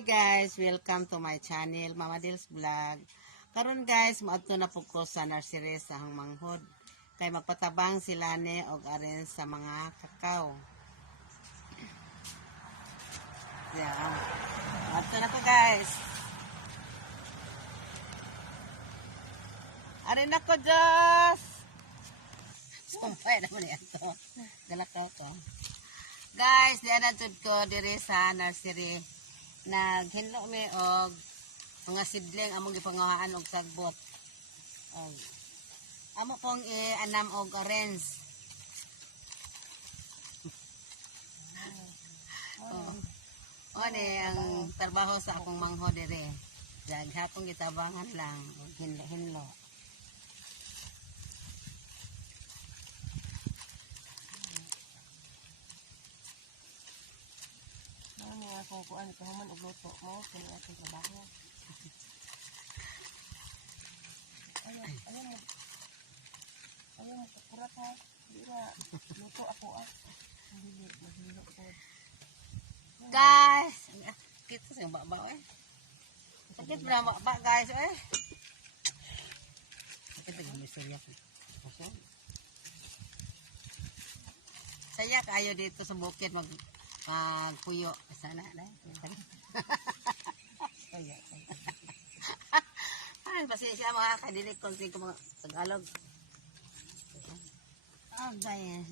Hi guys, welcome to my channel, Mama Dils Vlog. Karon guys, maadto na po ko sa nursery sa hang manghod. Kay magpatabang sila ni og aren sa mga kakao. Yeah. Maadto na ko guys. Arin ako, Diyos! Sumpay naman yan to. Galakaw to. Guys, diyan na ko diri sa nursery. Naghinlo mi og mga sidling among gipangahaan og sagbot. Amo pong anam og orange. Oni ang trabaho sa akong mangho diri. Daghapon gitabangan lang og hinlo-hinlo. Ano nga kung kuan ko man og luto mo kung atong trabaho. Ayaw mo kakurat ha. Di na luto ako Maghilo ko. Guys, kita sa baba eh. Sakit ba ba guys eh. Sakit ang misterya. Saya kayo dito sa bukid magpuyo sana na. Saya. Ay, pasensya mga kadilik konting mga Tagalog. Ah, gaya.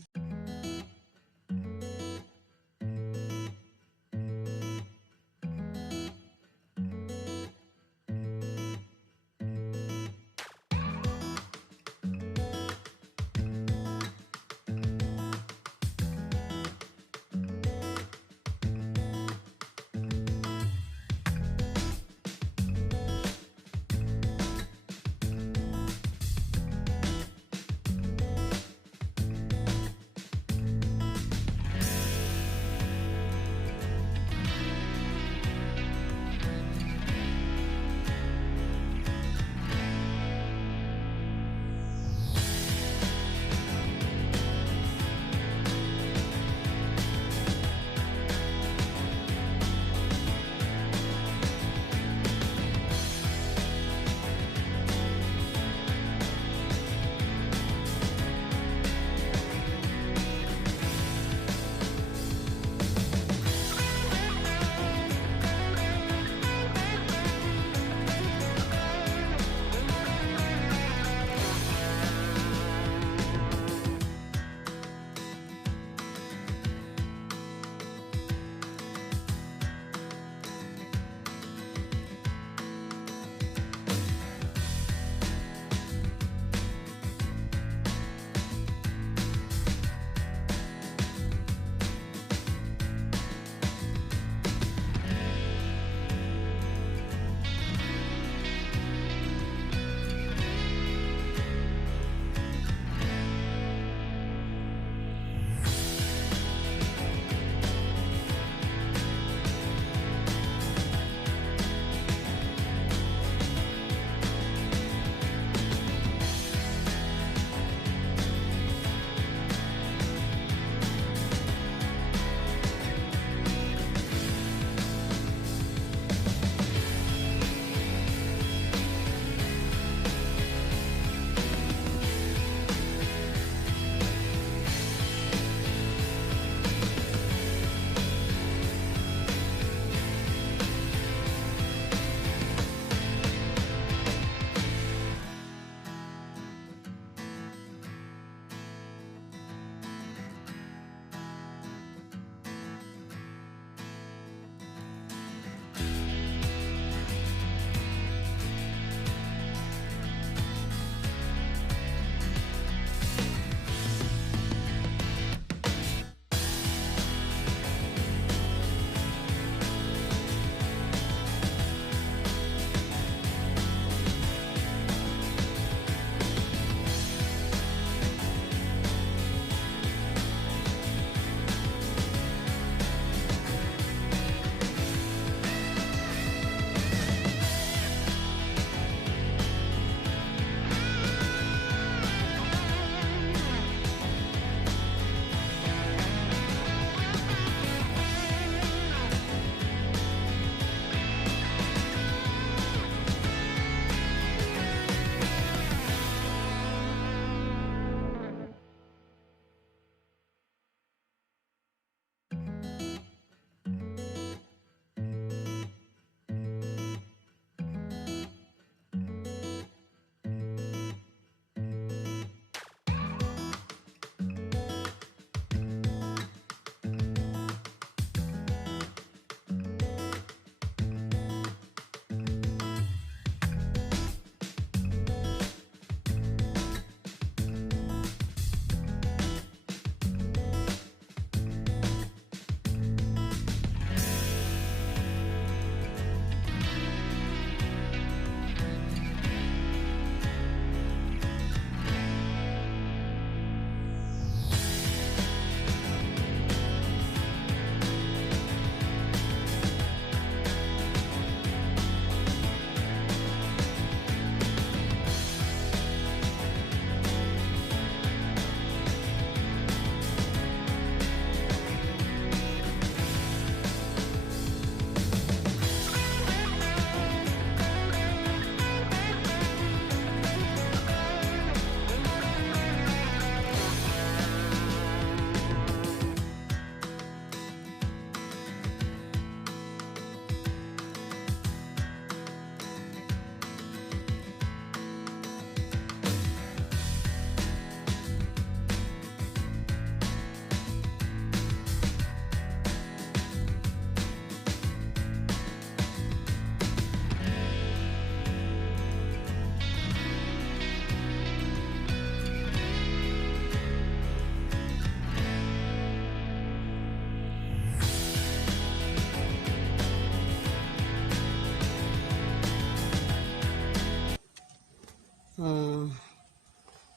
Oh.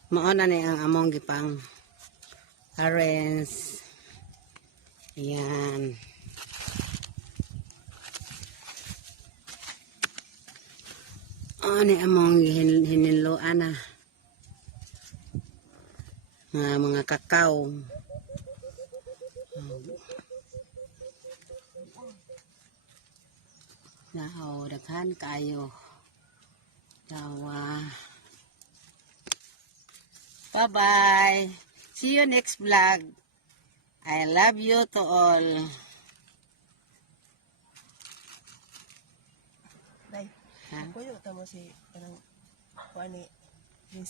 Mauna ni ang among gipang arrange. Ayan. Ni among hiniluan na. Mga kakao. Nahaw, daghan kayo. Dawa. Bye-bye. See you next vlog. I love you to all. Day, Ha? kuyo tamo si kanang kuan ni